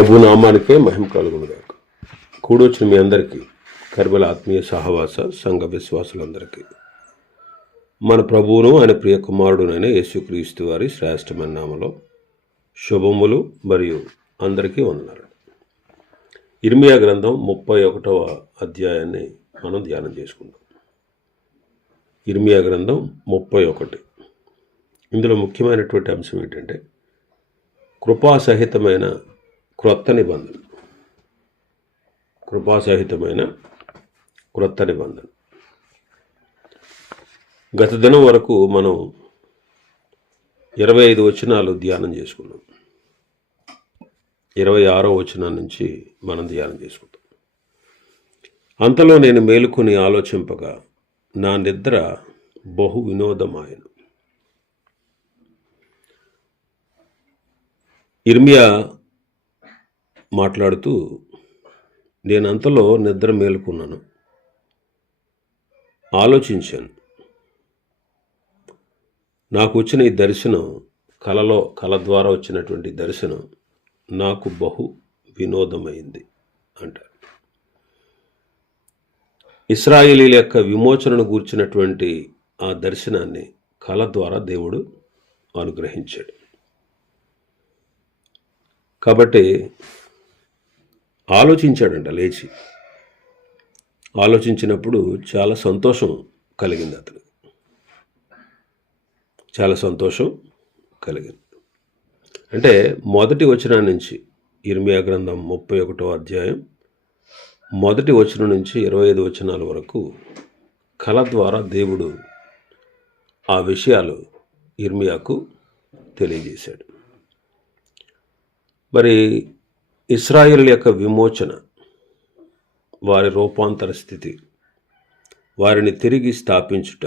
ప్రభు నామానికే మహిమ కలుగునుగాక. కూడొచ్చిన మీ అందరికీ కర్బల ఆత్మీయ సహవాస సంఘ విశ్వాసులందరికీ. మన ప్రభువును ఆయన ప్రియ కుమారుడునైన యేసుక్రీస్తు వారి శ్రేష్టమైన నామలో శుభములు మరియు అందరికీ వందనాలు. ఇర్మియా గ్రంథం ముప్పై ఒకటవ అధ్యాయాన్ని మనం ధ్యానం చేసుకుందాం. ఇర్మియా గ్రంథం ముప్పై ఒకటి. ఇందులో ముఖ్యమైనటువంటి అంశం ఏంటంటే కృపాసహితమైన క్రొత్త నిబంధన. కృపాసహితమైన క్రొత్త నిబంధన. గత దినం వరకు మనం ఇరవై ఐదు వచనాలు ధ్యానం చేసుకున్నాం. ఇరవై ఆరో వచనం నుంచి మనం ధ్యానం చేసుకుంటాం. అంతలో నేను మేలుకొని ఆలోచింపగా నా నిద్ర బహు వినోదమాయను. ఇర్మియా మాట్లాడుతూ నేను అంతలో నిద్ర మేలుకున్నాను. ఆలోచించాను. నాకు వచ్చిన ఈ దర్శనం కలలో కళ ద్వారా వచ్చినటువంటి దర్శనం నాకు బహు వినోదమైంది అంటారు. ఇస్రాయేలీల యొక్క విమోచనను గూర్చినటువంటి ఆ దర్శనాన్ని కళ ద్వారా దేవుడు అనుగ్రహించాడు. కాబట్టి ఆలోచించాడంట లేచి. ఆలోచించినప్పుడు చాలా సంతోషం కలిగింది అతను చాలా సంతోషం కలిగింది. అంటే మొదటి వచనం నుంచి ఇర్మియా గ్రంథం ముప్పై ఒకటో అధ్యాయం మొదటి వచనం నుంచి ఇరవై ఐదు వచనాల వరకు కళ ద్వారా దేవుడు ఆ విషయాలు ఇర్మియాకు తెలియజేశాడు. మరి ఇస్రాయిల్ యొక్క విమోచన వారి రూపాంతర స్థితి వారిని తిరిగి స్థాపించుట.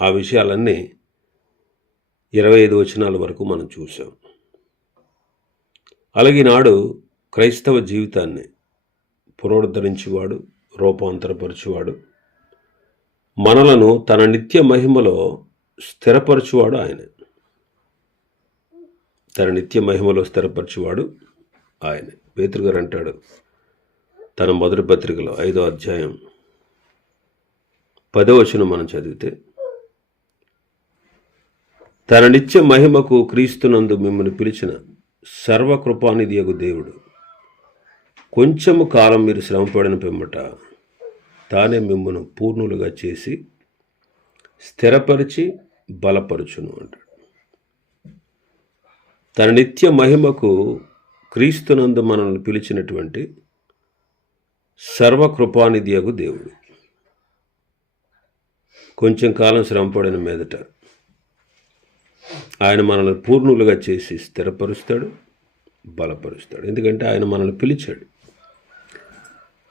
ఆ విషయాలన్నీ ఇరవై ఐదు వచనాల వరకు మనం చూసాం అలాగే నాడు క్రైస్తవ జీవితాన్ని పునరుద్ధరించేవాడు రూపాంతరపరచువాడు. మనలను తన నిత్య మహిమలో స్థిరపరచువాడు ఆయన. తన నిత్య మహిమలో స్థిరపరచువాడు ఆయన. పేతురు గారు అంటాడు తన మొదటి పత్రికలో ఐదో అధ్యాయం పదో వచనం మనం చదివితే తన నిత్య మహిమకు క్రీస్తునందు మిమ్మల్ని పిలిచిన సర్వకృపానిధి యగు దేవుడు కొంచెము కాలం మీరు శ్రమపడిన పిమ్మట తానే మిమ్మల్ని పూర్ణులుగా చేసి స్థిరపరిచి బలపరుచును అంటాడు. తన నిత్య మహిమకు క్రీస్తునందు మనల్ని పిలిచినటువంటి సర్వకృపానిధియగు దేవుడు. కొంచెం కాలం శ్రమపడిన మీదట ఆయన మనల్ని పూర్ణులుగా చేసి స్థిరపరుస్తాడు బలపరుస్తాడు. ఎందుకంటే ఆయన మనల్ని పిలిచాడు.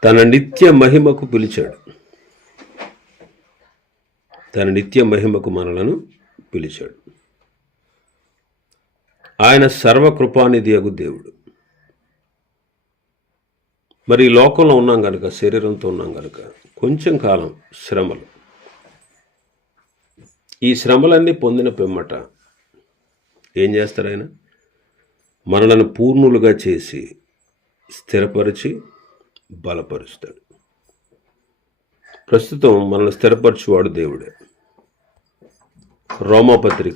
తన నిత్య మహిమకు పిలిచాడు. తన నిత్య మహిమకు మనలను పిలిచాడు. ఆయన సర్వకృపానిధి అగు దేవుడు. మరి ఈ లోకంలో ఉన్నాం కనుక శరీరంతో ఉన్నాం కనుక కొంచెం కాలం శ్రమలు. ఈ శ్రమలన్నీ పొందిన పిమ్మట ఏం చేస్తారు ఆయన? మనలను పూర్ణులుగా చేసి స్థిరపరిచి బలపరుస్తాడు. ప్రస్తుతం మనల్ని స్థిరపరచువాడు దేవుడే. రోమపత్రిక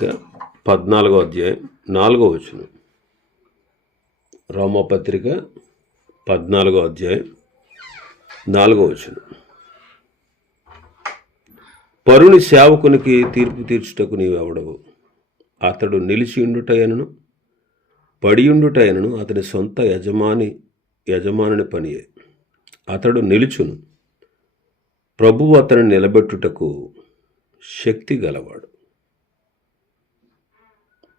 పద్నాలుగో అధ్యాయం నాలుగో వచనం. రోమపత్రిక పద్నాలుగో అధ్యాయం నాలుగో వచనం. పరుని సేవకునికి తీర్పు తీర్చుటకు నీవెవడవు? అతడు నిలిచియుండుటయనను పడియుండుటయనను అతని సొంత యజమాని యజమానుని పనియే. అతడు నిలుచును. ప్రభువు అతని నిలబెట్టుటకు శక్తి గలవాడు.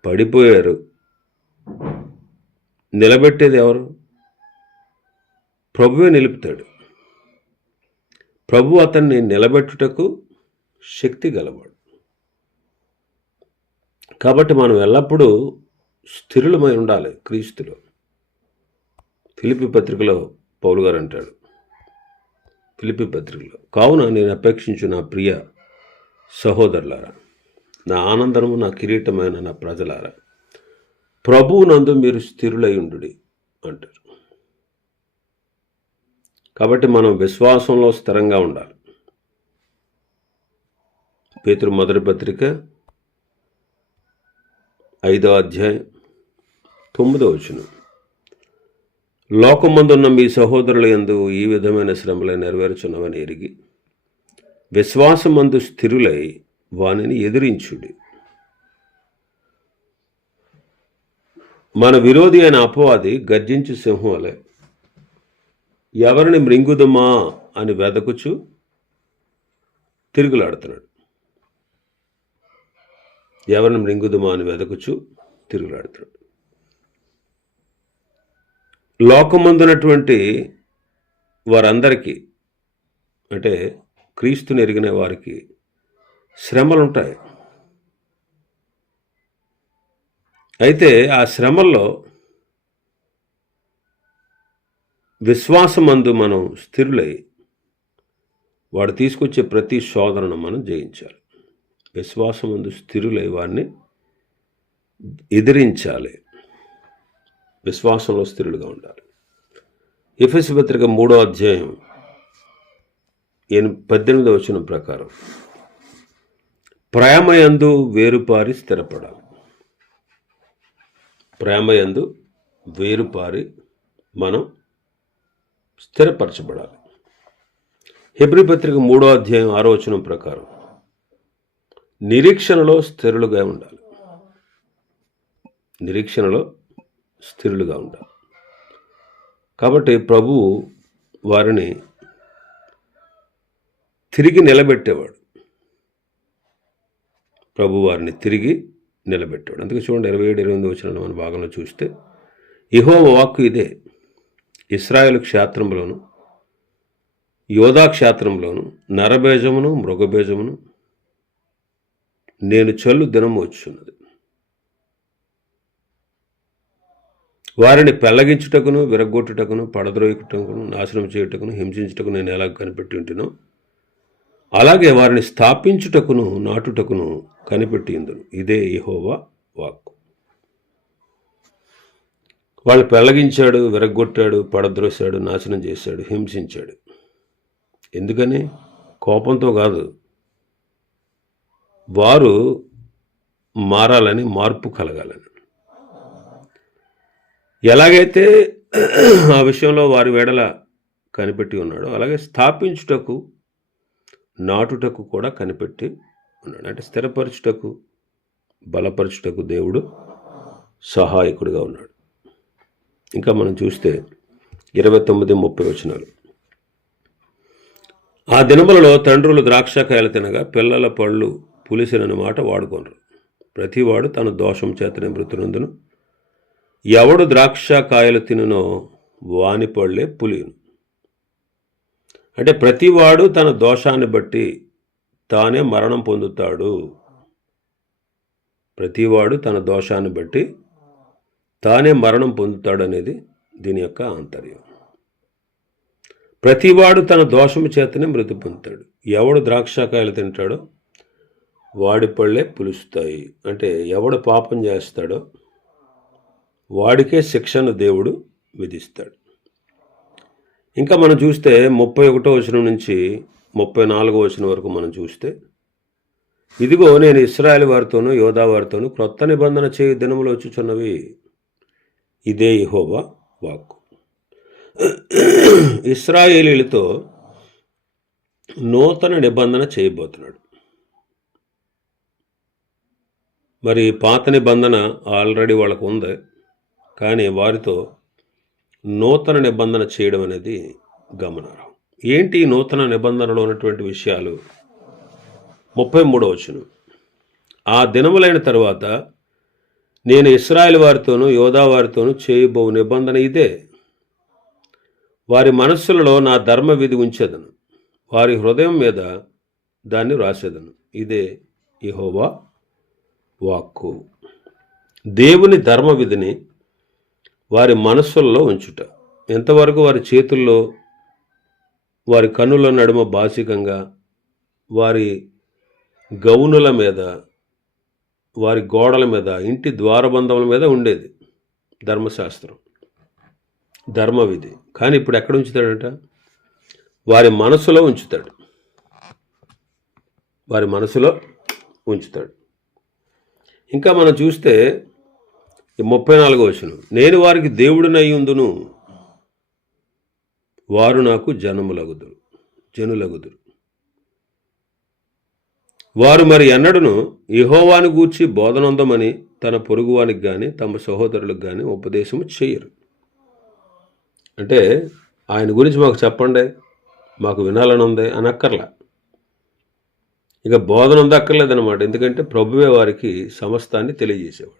పడిపోయారు. నిలబెట్టేది ఎవరు? ప్రభువే నిలుపుతాడు. ప్రభు అతన్ని నిలబెట్టుటకు శక్తి గలవాడు. కాబట్టి మనం ఎల్లప్పుడూ స్థిరులమై ఉండాలి క్రీస్తులో. ఫిలిపి పత్రికలో పౌలు గారు అంటాడు. ఫిలిపి పత్రికలో కావున నేను అపేక్షించు నా ప్రియ సహోదరులారా నా ఆనందము నా కిరీటమైన నా ప్రజలారా ప్రభువునందు మీరు స్థిరులై ఉండు అంటారు. కాబట్టి మనం విశ్వాసంలో స్థిరంగా ఉండాలి. పేతురు మొదటి పత్రిక ఐదో అధ్యాయం తొమ్మిదో వచనం. లోకమందున్న మీ సహోదరుల యందు ఈ విధమైన శ్రమలే నెరవేర్చున్నవని ఎరిగి విశ్వాసమందు స్థిరులై వానిని ఎదిరించుడి. మన విరోధి అయిన అపవాది గర్జించు సింహం వలె ఎవరిని మృంగుదమా అని వెదకుచు తిరుగులాడుతున్నాడు. ఎవరిని మృంగుదమా అని వెదకుచు తిరుగులాడుతున్నాడు. లోకమందున్నటువంటి వారందరికీ అంటే క్రీస్తుని ఎరిగిన వారికి శ్రమలు ఉంటాయి అయితే ఆ శ్రమల్లో విశ్వాసమందు మనం స్థిరులై వాడు తీసుకొచ్చే ప్రతి శోధనను మనం జయించాలి. విశ్వాసమందు స్థిరులై వాడిని ఎదిరించాలి. విశ్వాసంలో స్థిరులుగా ఉండాలి. ఎఫ్ఎస్ పత్రిక మూడో అధ్యాయం ఎని పద్దెనిమిది వచ్చిన ప్రకారం ప్రేమయందు వేరుపారి స్థిరపడాలి. ప్రేమయందు వేరుపారి మనం స్థిరపరచబడాలి. హెబ్రి పత్రిక మూడో అధ్యాయం ఆరోచనం ప్రకారం నిరీక్షణలో స్థిరులుగా ఉండాలి. నిరీక్షణలో స్థిరులుగా ఉండాలి. కాబట్టి ప్రభు వారిని తిరిగి నిలబెట్టేవాడు. ప్రభు వారిని తిరిగి నిలబెట్టాడు అందుకే చూడండి ఇరవై ఏడు ఇరవై ఎనిమిది వచ్చిన మన భాగంలో చూస్తే ఇహో వాక్కు ఇదే. ఇస్రాయేల్ క్షేత్రంలోను యోధా క్షేత్రంలోను నరబేజమును మృగబేజమును నేను చల్లు దినము వచ్చున్నది వారిని పెళ్ళగించుటకును విరగొట్టుటకును పడద్రోయుటకును నాశనం చేయుటకును హింసించుటకు నేను ఎలా కనిపెట్టి ఉంటునో అలాగే వారిని స్థాపించుటకును నాటుటకును కనిపెట్టిందును ఇదే ఇహోవా వాక్కు. వాళ్ళు పెళ్ళగించాడు విరగొట్టాడు పడద్రోశాడు నాశనం చేశాడు హింసించాడు. ఎందుకని? కోపంతో కాదు. వారు మారాలని మార్పు కలగాలని. ఎలాగైతే ఆ విషయంలో వారి వేడల కనిపెట్టి ఉన్నాడో అలాగే స్థాపించుటకు నాటుటకు కూడా కనిపెట్టి ఉన్నాడు. అంటే స్థిరపరచుటకు బలపరచుటకు దేవుడు సహాయకుడిగా ఉన్నాడు. ఇంకా మనం చూస్తే ఇరవై తొమ్మిది ముప్పై వచనాలు. ఆ దినములలో తండ్రులు ద్రాక్షకాయలు తినగా పిల్లల పళ్ళు పులిసినని మాట వాడుకోనరు. ప్రతివాడు తన దోషం చేతనే మృతునందును. ఎవడు ద్రాక్ష కాయలు తినునో వాని పళ్ళే పులియును. అంటే ప్రతివాడు తన దోషాన్ని బట్టి తానే మరణం పొందుతాడు. ప్రతివాడు తన దోషాన్ని బట్టి తానే మరణం పొందుతాడనేది దీని యొక్క ఆంతర్యం. ప్రతివాడు తన దోషము చేతనే మృతి పొందుతాడు. ఎవడు ద్రాక్షకాయలు తింటాడో వాడి పళ్ళే పులుస్తాయి. అంటే ఎవడు పాపం చేస్తాడో వాడికే శిక్షను దేవుడు విధిస్తాడు. ఇంకా మనం చూస్తే ముప్పై ఒకటో వచనం నుంచి ముప్పై నాలుగో వచనం వరకు మనం చూస్తే ఇదిగో నేను ఇస్రాయల్ వారితోనూ యోధా వారితోనూ క్రొత్త నిబంధన చేయు దినములు వచ్చుచున్నవి. ఇదే ఇహోవా వాక్కు. ఇస్రాయేలీలతో నూతన నిబంధన చేయబోతున్నాడు. మరి పాత నిబంధన ఆల్రెడీ వాళ్ళకు ఉంది కానీ వారితో నూతన నిబంధన చేయడం అనేది గమనార్హం. ఏంటి నూతన నిబంధనలో ఉన్నటువంటి విషయాలు? ముప్పై మూడో వచనం. ఆ దినములైన తర్వాత నేను ఇస్రాయేల్ వారితోనూ యోధా వారితోనూ చేయబో నిబంధన ఇదే. వారి మనస్సులలో నా ధర్మ విధి ఉంచేదను. వారి హృదయం మీద దాన్ని వ్రాసేదను ఇదే యహోవా వాక్కు. దేవుని ధర్మ విధిని వారి మనస్సుల్లో ఉంచుట. ఎంతవరకు వారి చేతుల్లో వారి కన్నుల నడుమ బాసికంగా వారి గౌనుల మీద వారి గోడల మీద ఇంటి ద్వారబంధముల మీద ఉండేది ధర్మశాస్త్రం ధర్మవిధి. కానీ ఇప్పుడు ఎక్కడ ఉంచుతాడంట? వారి మనసులో ఉంచుతాడు. వారి మనసులో ఉంచుతాడు. ఇంకా మనం చూస్తే ముప్పై నాలుగో వచనం నేను వారికి దేవుడినై వారు నాకు జనములగుదురు జనులగుదురు. వారు మరి ఎన్నడను యెహోవాను గూర్చి బోధనందమని తన పొరుగువానికి కానీ తమ సహోదరులకు కానీ ఉపదేశం చేయరు. అంటే ఆయన గురించి మాకు చెప్పండి మాకు వినాలని ఉంది అని అక్కర్లా ఇక బోధన ఉంది అక్కర్లేదన్నమాట ఎందుకంటే ప్రభువే వారికి సమస్తాన్ని తెలియజేసేవాడు.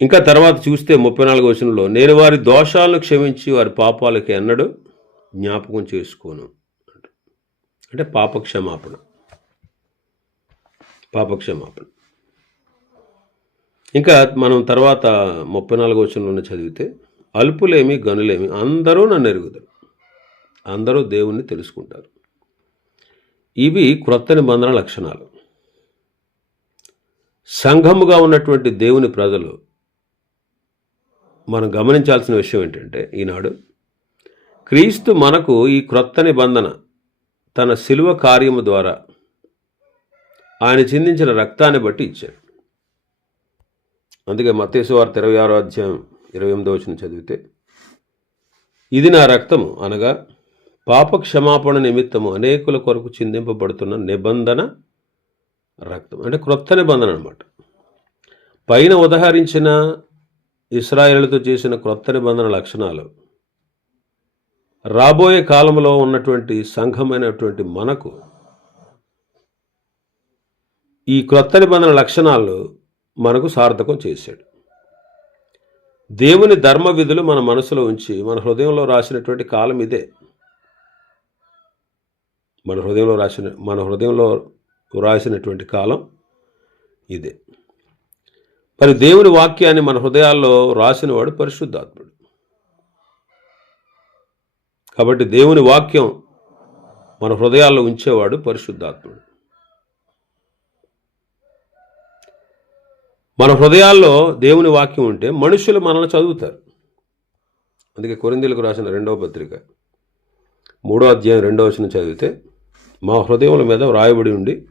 ఇంకా తర్వాత చూస్తే ముప్పై నాలుగు వచనంలో నేను వారి దోషాలను క్షమించి వారి పాపాలకి ఎన్నడూ జ్ఞాపకం చేసుకోను. అంటే పాపక్షమాపణ. పాపక్షమాపణ. ఇంకా మనం తర్వాత ముప్పై నాలుగు వచనంలో చదివితే అల్పులేమి గనులేమి అందరూ నన్ను ఎరుగుతారు అందరూ దేవుణ్ణి తెలుసుకుంటారు. ఇవి క్రొత్త నిబంధన లక్షణాలు. సంఘముగా ఉన్నటువంటి దేవుని ప్రజలు మనం గమనించాల్సిన విషయం ఏంటంటే ఈనాడు క్రీస్తు మనకు ఈ క్రొత్త నిబంధన తన శిలువ కార్యము ద్వారా ఆయన చిందించిన రక్తాన్ని బట్టి ఇచ్చాడు. అందుకే మత్తేసు వార్త ఇరవై ఆరో అధ్యాయం ఇరవై ఎనిమిదో వచ్చిన చదివితే ఇది నా రక్తము అనగా పాప క్షమాపణ నిమిత్తము అనేకుల కొరకు చిందింపబడుతున్న నిబంధన రక్తం. అంటే క్రొత్త నిబంధన అనమాట పైన ఉదహరించిన ఇస్రాయేళ్ళతో చేసిన క్రొత్త నిబంధన లక్షణాలు రాబోయే కాలంలో ఉన్నటువంటి సంఘమైనటువంటి మనకు ఈ క్రొత్త నిబంధన లక్షణాలు మనకు సార్థకం చేశాడు. దేవుని ధర్మ విధులు మన మనసులో ఉంచి మన హృదయంలో రాసినటువంటి కాలం ఇదే. మన హృదయంలో రాసిన మన హృదయంలో రాసినటువంటి కాలం ఇదే. మరి దేవుని వాక్యాన్ని మన హృదయాల్లో రాసినవాడు పరిశుద్ధాత్ముడు. కాబట్టి దేవుని వాక్యం మన హృదయాల్లో ఉంచేవాడు పరిశుద్ధాత్ముడు. మన హృదయాల్లో దేవుని వాక్యం ఉంటే మనుషులు మనల్ని చదువుతారు. అందుకే కొరిందీలకు రాసిన రెండవ పత్రిక మూడో అధ్యాయం రెండవ వచనం చదివితే మా హృదయముల మీద వ్రాయబడి ఉండి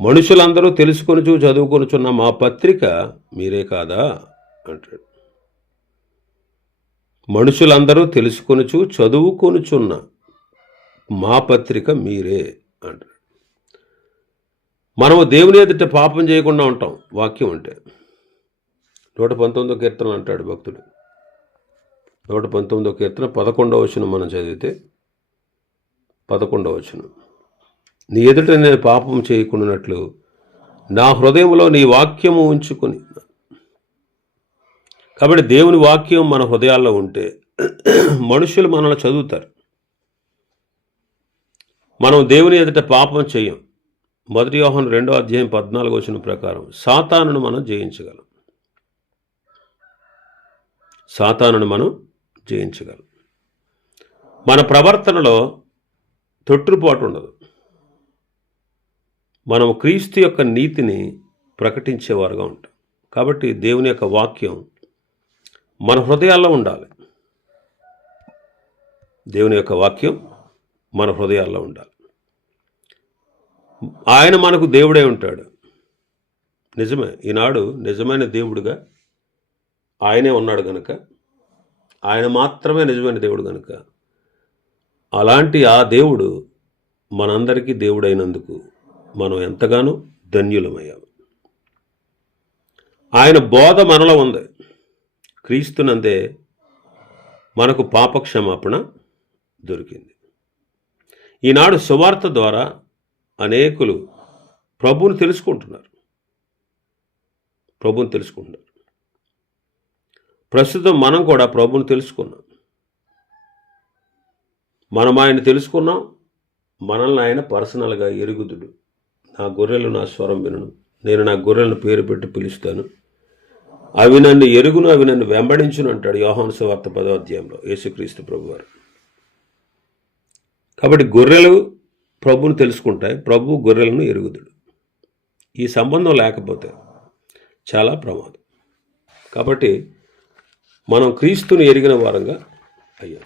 మనుషులందరూ తెలుసుకొనుచు చదువుకొనుచున్న మా పత్రిక మీరే కాదా? అంటాడు. మనుషులందరూ తెలుసుకొనుచు చదువుకొనుచున్న మా పత్రిక మీరే అంటాడు. మనము దేవుని ఎదుట పాపం చేయకుండా ఉంటాం వాక్యం అంటే. నూట పంతొమ్మిదో కీర్తన అంటాడు భక్తుడు. నూట పంతొమ్మిదో కీర్తన పదకొండవ వచనం మనం చదివితే పదకొండవ వచనం. నీ ఎదుట నేను పాపం చేయకుండానట్లు నా హృదయంలో నీ వాక్యము ఉంచుకొని కాబట్టి దేవుని వాక్యం మన హృదయాల్లో ఉంటే మనుషులు మనల్ని చదువుతారు. మనం దేవుని ఎదుట పాపం చేయం. మొదటి యోహన్ రెండో అధ్యాయం పద్నాలుగు వచ్చిన ప్రకారం సాతానును మనం జయించగలం. సాతానును మనం జయించగలం. మన ప్రవర్తనలో తొట్టుపాటు ఉండదు. మనం క్రీస్తు యొక్క నీతిని ప్రకటించేవారుగా ఉంటాం. కాబట్టి దేవుని యొక్క వాక్యం మన హృదయాల్లో ఉండాలి. దేవుని యొక్క వాక్యం మన హృదయాల్లో ఉండాలి. ఆయన మనకు దేవుడే ఉంటాడు. నిజమే. ఈనాడు నిజమైన దేవుడుగా ఆయనే ఉన్నాడు గనక ఆయన మాత్రమే నిజమైన దేవుడు గనుక అలాంటి ఆ దేవుడు మనందరికీ దేవుడైనందుకు మనం ఎంతగానో ధన్యులమయ్యాము ఆయన బోధ మనలో ఉంది. క్రీస్తునందే మనకు పాపక్షమాపణ దొరికింది. ఈనాడు సువార్త ద్వారా అనేకులు ప్రభువుని తెలుసుకుంటున్నారు. ప్రభువుని తెలుసుకుంటున్నారు. ప్రస్తుతం మనం కూడా ప్రభువుని తెలుసుకున్నాం. మనం ఆయన తెలుసుకున్నాం. మనల్ని ఆయన పర్సనల్గా ఎరుగుదుడు. నా గొర్రెలు నా స్వరం వినను. నేను నా గొర్రెలను పేరు పెట్టి పిలుస్తాను. అవి నన్ను ఎరుగును అవి నన్ను వెంబడించును అంటాడు యోహాను సువార్త పదో అధ్యాయంలో యేసుక్రీస్తు ప్రభువారు. కాబట్టి గొర్రెలు ప్రభుని తెలుసుకుంటాయి ప్రభు గొర్రెలను ఎరుగుదుడు. ఈ సంబంధం లేకపోతే చాలా ప్రమాదం. కాబట్టి మనం క్రీస్తుని ఎరిగిన వారంగా అయ్యాం.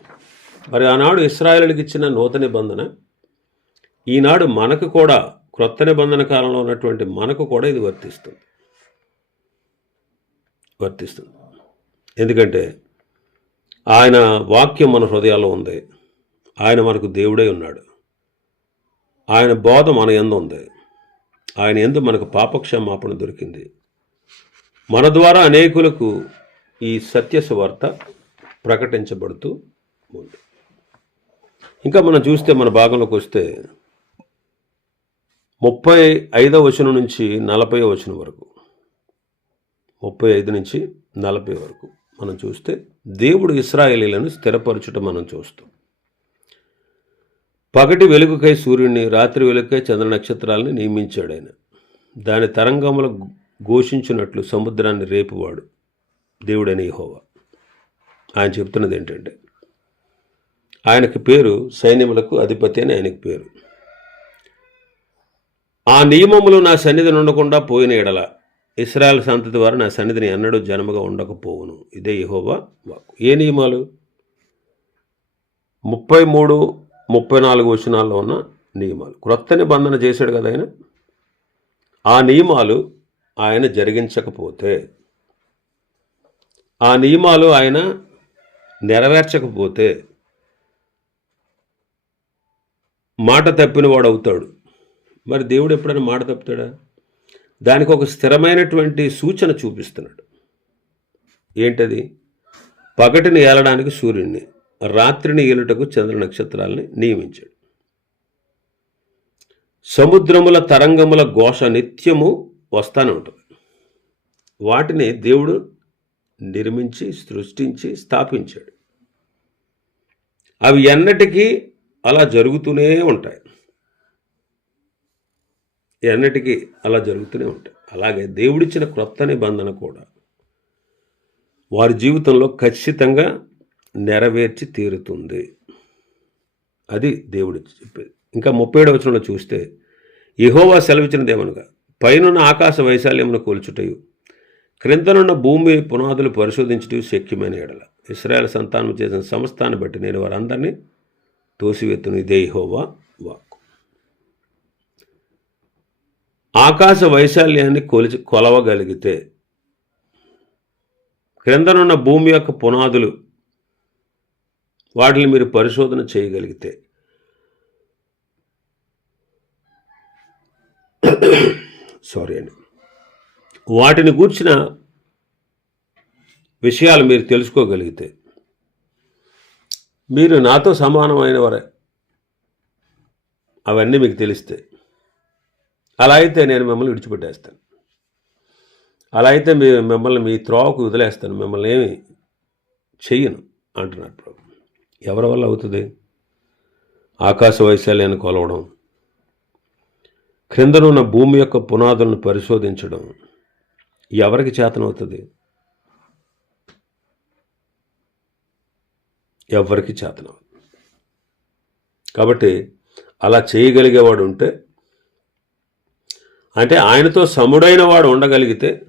మరి ఆనాడు ఇస్రాయలుడికి ఇచ్చిన నూతన నిబంధన ఈనాడు మనకు కూడా క్రొత్త నిబంధన కాలంలో ఉన్నటువంటి మనకు కూడా ఇది వర్తిస్తుంది. వర్తిస్తుంది. ఎందుకంటే ఆయన వాక్యం మన హృదయాల్లో ఉంది. ఆయన మనకు దేవుడై ఉన్నాడు. ఆయన బోధ మన ఎందు ఉంది. ఆయన ఎందు మనకు పాపక్షమాపణ దొరికింది. మన ద్వారా అనేకులకు ఈ సత్య సువార్త ప్రకటించబడుతూ ఉంది. ఇంకా మనం చూస్తే మన భాగంలోకి వస్తే ముప్పై ఐదవ వచనం నుంచి నలభై వచనం వరకు ముప్పై ఐదు నుంచి నలభై వరకు మనం చూస్తే దేవుడు ఇస్రాయేలీలను స్థిరపరచుట మనం చూస్తాం. పగటి వెలుగుకై సూర్యుడిని రాత్రి వెలుగుకై చంద్ర నక్షత్రాలని నియమించాడు ఆయన. దాని తరంగముల ఘోషించినట్లు సముద్రాన్ని రేపువాడు దేవుడని హోవా ఆయన చెప్తున్నది ఏంటంటే ఆయనకి పేరు సైన్యములకు అధిపతి అని ఆయనకి పేరు. ఆ నియమములు నా సన్నిధిని ఉండకుండా పోయిన ఎడల ఇస్రాయల్ సంతతి వారు నా సన్నిధిని ఎన్నడూ జన్మగా ఉండకపోవును. ఇదే యహోవా వాక్కు. ఏ నియమాలు? ముప్పై మూడు ముప్పై నాలుగు వచనాల్లో ఉన్న నియమాలు. క్రొత్త నిబంధన చేశాడు కదా ఆయన? ఆ నియమాలు ఆయన జరిగించకపోతే ఆ నియమాలు ఆయన నెరవేర్చకపోతే మాట తప్పిన వాడు అవుతాడు. మరి దేవుడు ఎప్పుడైనా మాట తప్పుతాడా? దానికి ఒక స్థిరమైనటువంటి సూచన చూపిస్తున్నాడు. ఏంటది? పగటిని ఏలడానికి సూర్యుడిని రాత్రిని ఏలుటకు చంద్ర నక్షత్రాలని నియమించాడు. సముద్రముల తరంగముల ఘోష నిత్యము వస్తానే ఉంటుంది. వాటిని దేవుడు నిర్మించి సృష్టించి స్థాపించాడు. అవి ఎన్నటికీ అలా జరుగుతూనే ఉంటాయి. ఎన్నటికీ అలా జరుగుతూనే ఉంటాయి. అలాగే దేవుడిచ్చిన క్రొత్త నిబంధన కూడా వారి జీవితంలో ఖచ్చితంగా నెరవేర్చి తీరుతుంది. అది దేవుడు చెప్పేది. ఇంకా ముప్పై ఏడవ వచనంలో చూస్తే ఇహోవా సెలవిచ్చిన సెలవిచ్చినదేమనగా పైనున్న ఆకాశ వైశాల్యమును కోల్చుటయు క్రిందనున్న భూమి పునాదులు పరిశోధించుటయు శక్యమైన ఎడల. ఇస్రాయల్ సంతానం చేసిన సంస్థాన్ని బట్టి నేను వారందరినీ తోసివెత్తును ఇదే ఇహోవా వా ఆకాశ వైశాల్యాన్ని కొలిచి కొలవగలిగితే క్రిందనున్న భూమి యొక్క పునాదులు వాటిని మీరు పరిశోధన చేయగలిగితే. సారీ అండి. వాటిని గూర్చిన విషయాలు మీరు తెలుసుకోగలిగితే. మీరు నాతో సమానమైన వారే. అవన్నీ మీకు తెలిస్తే. అలా అయితే నేను మిమ్మల్ని విడిచిపెట్టేస్తాను. అలా అయితే మీ మిమ్మల్ని మీ త్రోవకు వదిలేస్తాను. మిమ్మల్ని ఏమి చెయ్యను అంటున్నాడు ప్రభు. ఎవరి వల్ల అవుతుంది? ఆకాశ వైశాల్యాన్ని కొలవడం క్రిందనున్న భూమి యొక్క పునాదులను పరిశోధించడం ఎవరికి చేతనవుతుంది ఎవరికి చేతనవుతుంది కాబట్టి అలా చేయగలిగేవాడు ఉంటే అంటే ఆయనతో సముడైన వాడు ఉండగలిగితే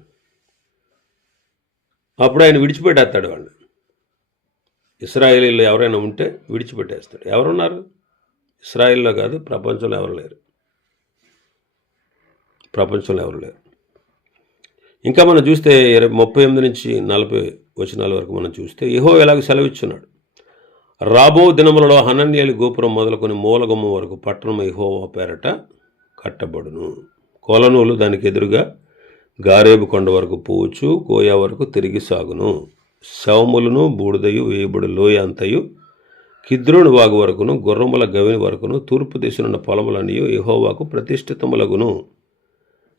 అప్పుడు ఆయన విడిచిపెట్టేస్తాడు వాడిని ఇస్రాయేలీలో ఎవరైనా ఉంటే విడిచిపెట్టేస్తాడు. ఎవరున్నారు? ఇస్రాయిల్లో కాదు ప్రపంచంలో ఎవరు లేరు. ప్రపంచంలో ఎవరు లేరు. ఇంకా మనం చూస్తే ఇరవై ముప్పై ఎనిమిది నుంచి నలభై వచనాల వరకు మనం చూస్తే ఇహో ఎలాగ సెలవిచ్చున్నాడు? రాబో దినములలో హనన్యాలి గోపురం మొదలుకొని మూలగుమ్మ వరకు పట్టణం ఇహోవా పేరట కట్టబడును. కోలనూలు దానికి ఎదురుగా గారేబు కొండ వరకు పోవచ్చు కోయా వరకు తిరిగి సాగును. శవములను బూడిదయు వేయబడి లోయ అంతయు కిద్రోని వాగు వరకును గుర్రముల గవిని వరకును తూర్పు దిశనున్న పొలములనియు యహోవాకు ప్రతిష్ఠితములగును.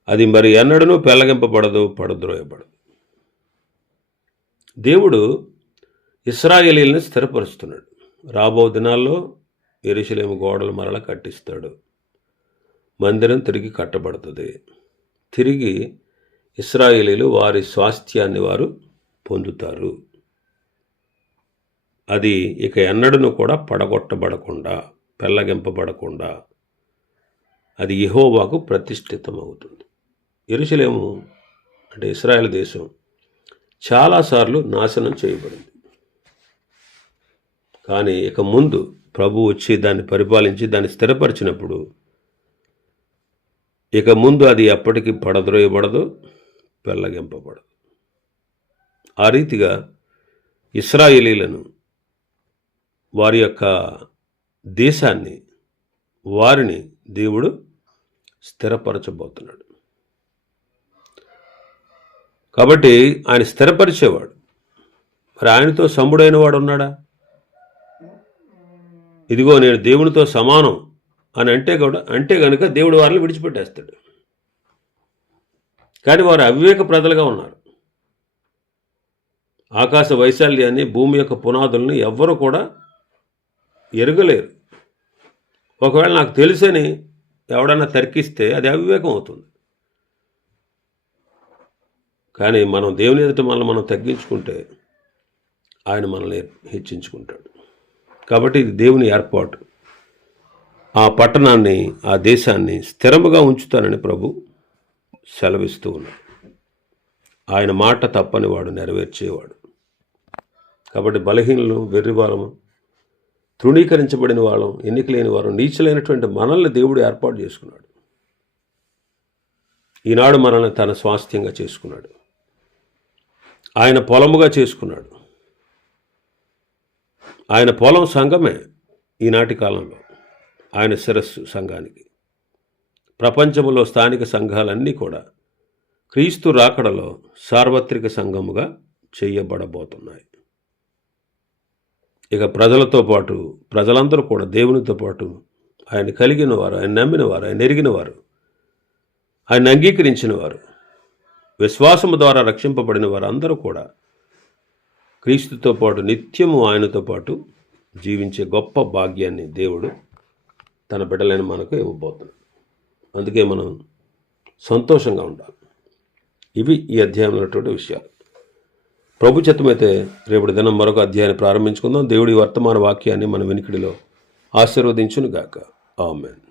అది మరి ఎన్నడనూ పెళ్ళగింపబడదు పడద్రోయబడదు. దేవుడు ఇస్రాయేలీలను స్థిరపరుస్తున్నాడు. రాబో దినాల్లో ఎరుశలేము గోడలు మరల కట్టిస్తాడు. మందిరం తిరిగి కట్టబడుతుంది. తిరిగి ఇస్రాయేలీలు వారి స్వాస్థ్యాన్ని వారు పొందుతారు. అది ఇక ఎన్నడను కూడా పడగొట్టబడకుండా పెళ్ళగింపబడకుండా అది యెహోవాకు ప్రతిష్ఠితమవుతుంది. ఎరుసలేము అంటే ఇస్రాయేల్ దేశం చాలాసార్లు నాశనం చేయబడింది. కానీ ఇక ముందు ప్రభు వచ్చి దాన్ని పరిపాలించి దాన్ని స్థిరపరిచినప్పుడు ఇక ముందు అది ఎప్పటికీ పడద్రోయబడదు పెళ్ళగింపబడదు. ఆ రీతిగా ఇస్రాయేలీలను వారి యొక్క దేశాన్ని వారిని దేవుడు స్థిరపరచబోతున్నాడు. కాబట్టి ఆయన స్థిరపరిచేవాడు. మరి ఆయనతో సముడైన వాడు ఉన్నాడా? ఇదిగో నేను దేవునితో సమానం. అని అంటే కూడా అంటే కనుక దేవుడు వారిని విడిచిపెట్టేస్తాడు. కానీ వారు అవివేక ప్రజలుగా ఉన్నారు. ఆకాశ వైశాల్యాన్ని భూమి యొక్క పునాదులను ఎవ్వరు కూడా ఎరగలేరు. ఒకవేళ నాకు తెలుసని ఎవడన్నా తర్కిస్తే అది అవివేకం అవుతుంది. కానీ మనం దేవుని ఎదుట మనల్ని మనం తగ్గించుకుంటే ఆయన మనల్ని హెచ్చించుకుంటాడు. కాబట్టి ఇది దేవుని ఏర్పాటు. ఆ పట్టణాన్ని ఆ దేశాన్ని స్థిరముగా ఉంచుతానని ప్రభు సెలవిస్తూ ఉన్నాడు. ఆయన మాట తప్పని వాడు నెరవేర్చేవాడు. కాబట్టి బలహీనలు వెర్రివారము తృణీకరించబడిన వాళ్ళం ఎన్నికలేని వారం నీచులైనటువంటి నీచలైనటువంటి మనల్ని దేవుడు ఏర్పాటు చేసుకున్నాడు. ఈనాడు మనల్ని తన స్వాస్థ్యంగా చేసుకున్నాడు. ఆయన పొలముగా చేసుకున్నాడు. ఆయన పొలం సంఘమే ఈనాటి కాలంలో. ఆయన శిరస్సు సంఘానికి. ప్రపంచంలో స్థానిక సంఘాలన్నీ కూడా క్రీస్తు రాకడలో సార్వత్రిక సంఘముగా చేయబడబోతున్నాయి. ఇక ప్రజలతో పాటు ప్రజలందరూ కూడా దేవునితో పాటు ఆయన కలిగిన వారు ఆయన నమ్మిన వారు ఆయన ఎరిగిన వారు ఆయన అంగీకరించిన వారు విశ్వాసము ద్వారా రక్షింపబడిన వారందరూ కూడా క్రీస్తుతో పాటు నిత్యము ఆయనతో పాటు జీవించే గొప్ప భాగ్యాన్ని దేవుడు తన బిడ్డలైన మనకు ఇవ్వబోతున్నాడు అందుకే మనం సంతోషంగా ఉండాలి. ఇవి ఈ అధ్యాయంలో ఉన్నటువంటి విషయాలు. ప్రభు చిత్తమైతే రేపటి దినం మరొక అధ్యాయాన్ని ప్రారంభించుకుందాం. దేవుడి వర్తమాన వాక్యాన్ని మన వెనుకడిలో ఆశీర్వదించును గాక ఆమెన్.